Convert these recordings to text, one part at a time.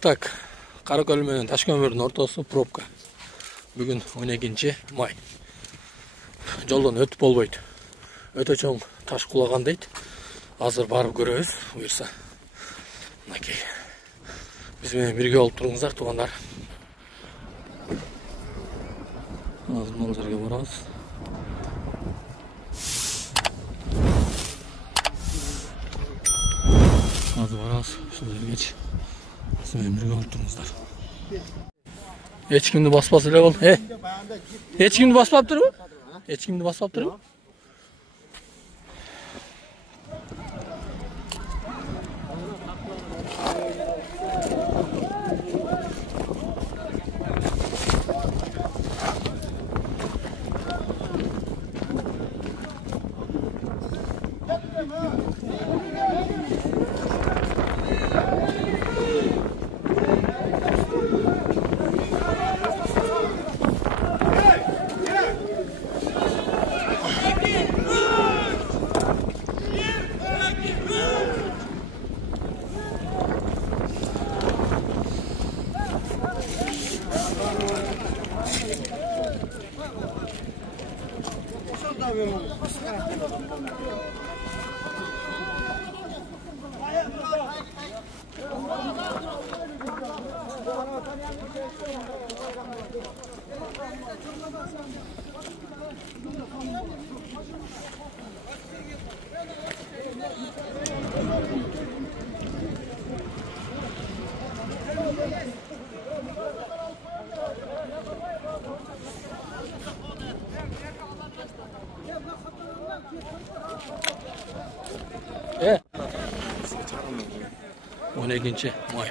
Так, Karakol менен Ташкөмүрдүн ортосу пробка. Бүгүн 12 май. Жолдон өтүп болбойт. Өтө чоң таш кулаган дейт. Азыр барып көрөбүз, буюрса. Мынакей. Биз менен бирге болуп туруңуздар, туугандар. Азыр бул жерге барабыз. Азыр барабыз, ушул жергечи. Siz birge olup durunuzlar. Hiç kimde basmaz öyle ol. Hiç kimde basmap durur mu? Hiç kimde basmap durur mu? On ikinci may.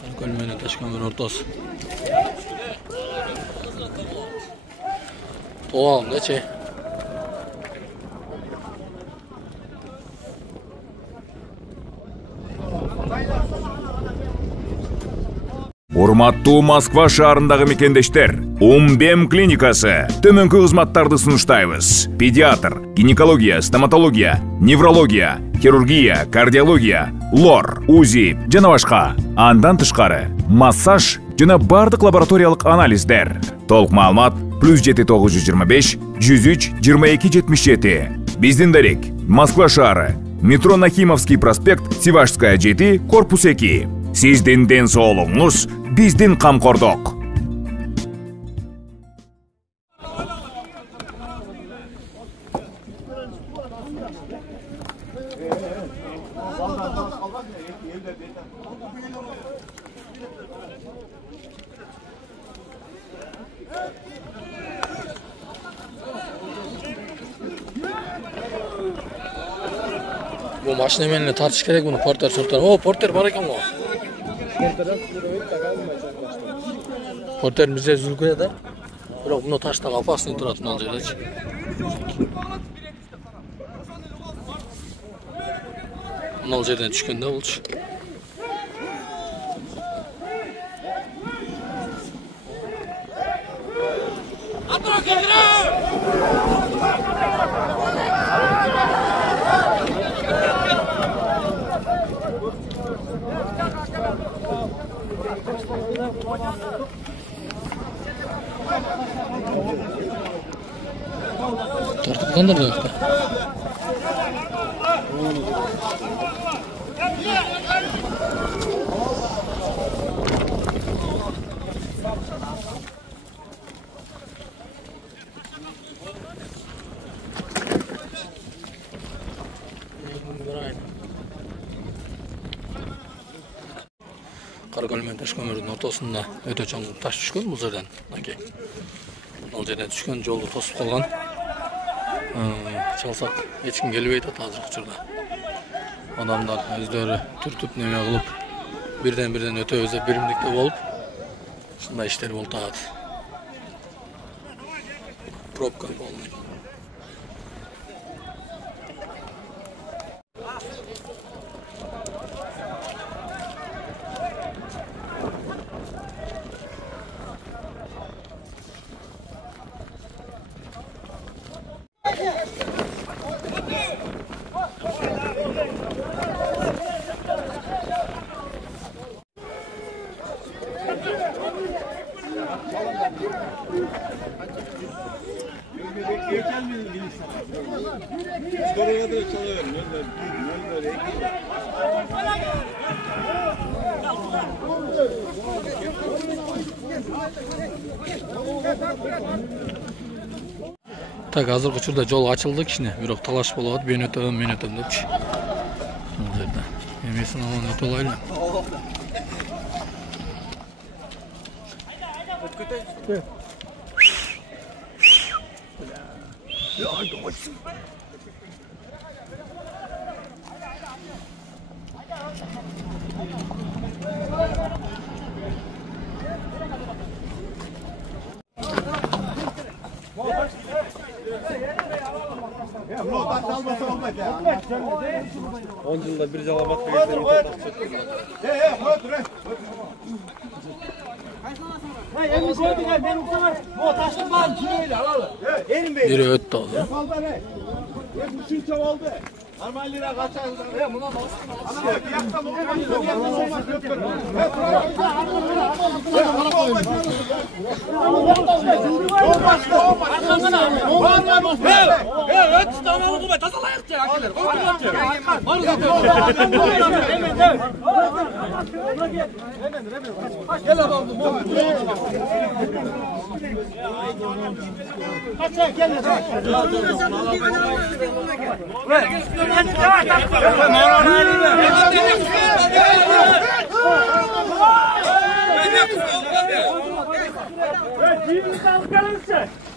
Karakol menен Ташкөмүр ортосу. Toğal neçe? Урматтуу Москва шаарындагы мекендештер, Умбем клиникасы төмөнкү кызматтарды сунуштайбыз. Педиатр, гинекология, стоматология, неврология, хирургия, кардиология, лор, УЗИ жана башка. Андан тышкары массаж жана бардык лабораториялык анализдер. Толук маалымат +7925 103 22 77. Биздин дарек Москва шаары, метро Нахимовский проспект, Сивашская 7, корпус 2. Сиздин ден соолугуңуз биздин камкордук. Bu машина менен тартыш керек буну, портер сортор. О, портер бар экен го. Портер бизде зүлгүрө да. Бирок муну таштан опасный турат мына жердечи. Мына жерден түшкөн да болчу. Tartıklandır da yoktu. Karakol menен Ташкөмүрдүн ортосунда өтө чоң таш түшкөн бул жерден. Бул жерден түшкөн, жолду тосуп калган. Çalsak hiç kim gelmeydi azırık çırda. Adamlar özleri türtüp neme kılıp birden öte öze birimlikte olup şunda işleri oldu adı. Probka oldu. Так, азыркы учурда жол ачылды кичине, бирок талаш болуп атат. Мен өтөм депчи. Бул жерде эмесин алып өтө алайлы. On yılda bir calamat verirsen Biri öttü oldu.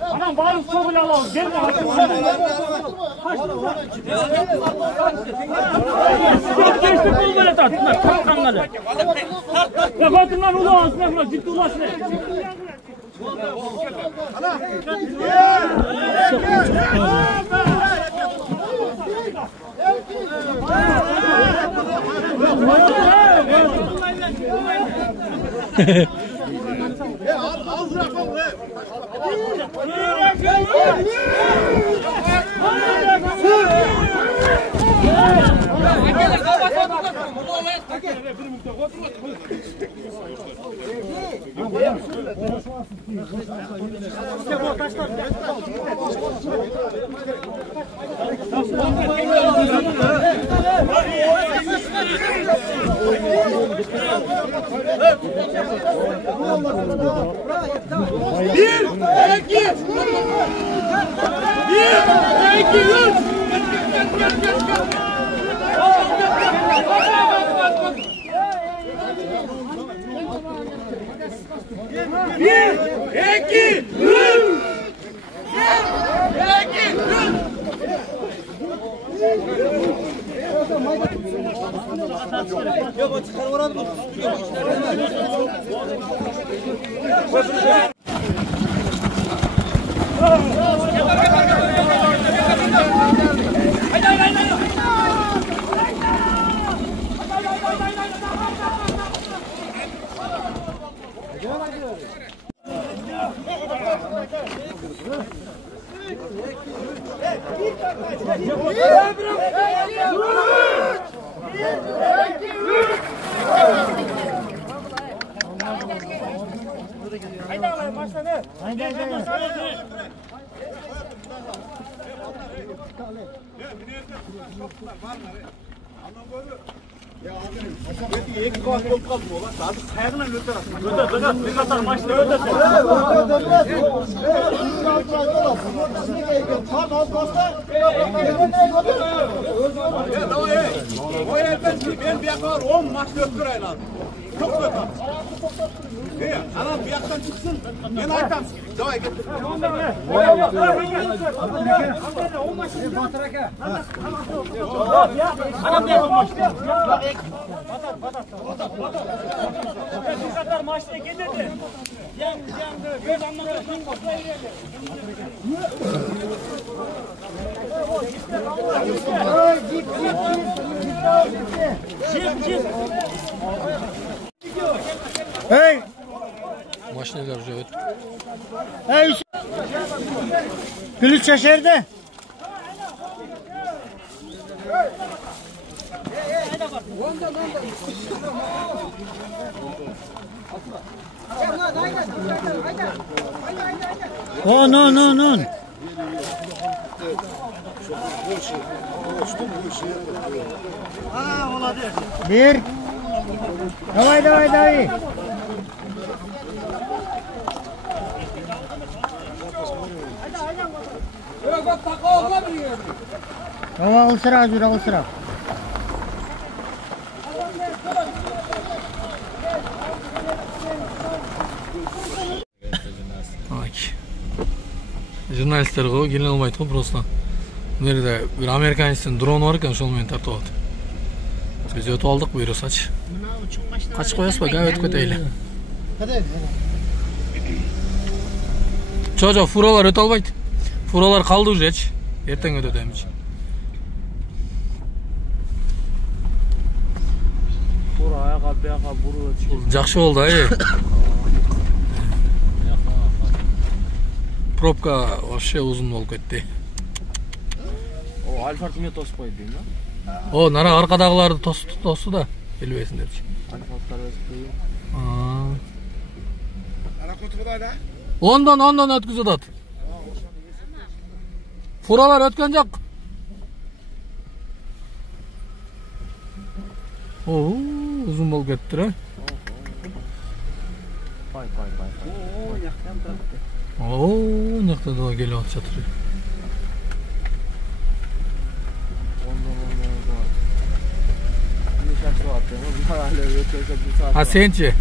Anam bağlı soğuk alalım. Gel bakalım. Geçti kol böyle tarttılar. Kalkanları. Ya batımdan ulaşsın. Ne ciddi ulaşsın. Ben bir yakar 10 maç öttüreyler. Çok ötür. Anam bir yaktan çıksın. Ben aytam. Davay getir. Anam bir maç. Bir kadar maçta gelirdi. Yan göz anlatırsan koşmayı verirdi. Hey! Maşineler öt. Hey! Gülüç şeşerde. On. Bir. Давай. Alışıra. Jurnalistler go келе албайт го просто. Мына жерде бир американецтин дрону бар экен, ошол менен тартып алат. Биз өтүп алдык, буйрусачы. Качып коесузбу, гап өтүп кетели. Жо, фуралар өтө албайт. Фуралар калды ужечи. Эртең өтөт эмчи. Бура аяга бияга буруп. Жакшы болду, Пробка вообще uzun болуп кетти. О, Альфард эмне тосуп койду дейм да? О, нара аркадагыларды тосу да, билбесиңерчи. Альфардтар өтпөйт. Ondan ötküzüp at. Furalar ötken jok. Oo, uzun bolup kettir ha. Pay. Oo, yaktan turaptı. Oo, nokta da geliyor çatır. Ha sençi.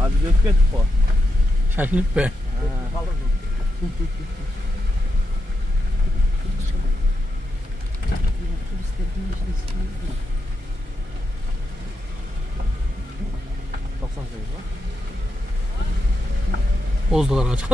Abi biz ötüp kettik o. Şaşılıp be. Bozdular açık.